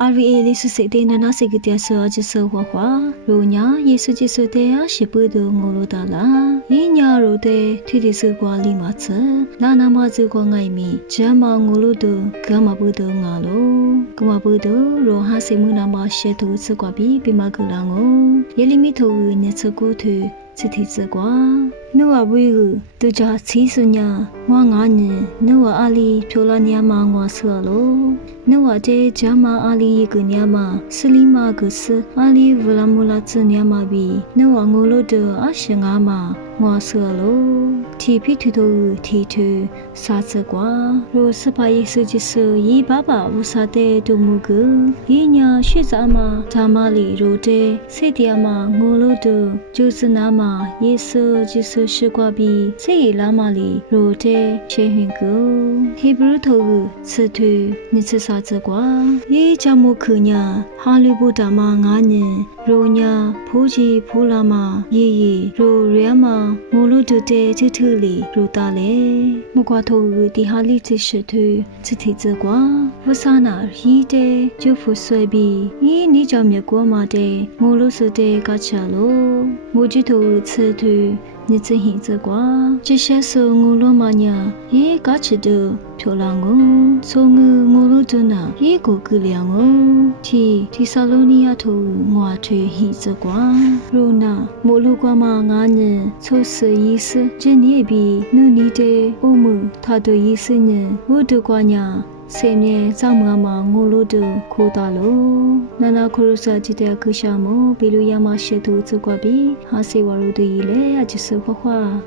RVA လေးစစ်တဲ့နနာစိကတဲ့ဆောချဆောဟွာဟွာရိုညာယေဆုဂျေဆုတဲ့ရှပုဒငိုလိုတာလာယင်းညာရိုတဲ့ထိတိစုကွာလီမချလာနာမစုကွာငိုင်မီဂျမ်းမငိုလိုတကမပုဒငါလိုကမပုဒရိုဟာစိမှုနာမရှေတုစကွာပြီးပြမကလာငိုယေလီမီထိုနေစကိုထစတိစကွာနိုဝဘွေကတူချာချီစညာငွာငါညင်နိုဝအာလီဖြိုလာညမငွာဆောလိုနိုဝတဲ့ဂျာမာအာလီကညမစလီမာကစအာလီဗလာမူလာချညမဘီနိုဝငိုလိုတအရှင်ငါမငွာဆောလိုတီဖီထူတူတီထူစာစကွာရိုစပါယေဆုဂျစ်ဆူယေဘာဘာဝစာတဲ့တူမူကယေညာရှေ့စာမဓမ္မလီရိုတဲ့စေတယာမငိုလိုတဂျူစနာမယေဆုဂျစ်ဆူရှိကွာဘီစေလာမလီရိုတဲ့ချေဟင်ကူဟေဘရူထိုစတူနိစစာစကွာယေချမုခုညာဟာလီဘူတာမငါညင်ရိုညာဖိုးကြီးဖိုးလာမယေယေရိုရဲမငိုလိုတတဲ့ချစ်ထူလီရိုတာလေမကွာထိုဒီဟာလီချစ်ရှိသူချစ်တီစကွာဝဆာနာရီတဲ့ကျုပ်ဖူဆွဲပြီးယေနီကြောင့်မြကွာမတဲ့ငိုလိုစတဲ့ကချလိုမူကြီးထိုချစ်သူ你这现在过，这些是我罗马娘，也搞起的漂亮哦。从我罗的那，也个个亮哦。提萨罗尼亚头我去现在过，罗那莫罗瓜嘛俺人做事意思，这年比努力的我们他的意思呢，我的瓜娘。세네 자무아마 ngolodo kho다로 나나 코르사 지대 그샤모 비루야마 셰도 츠과비 하세와로도 일레 아지스 화화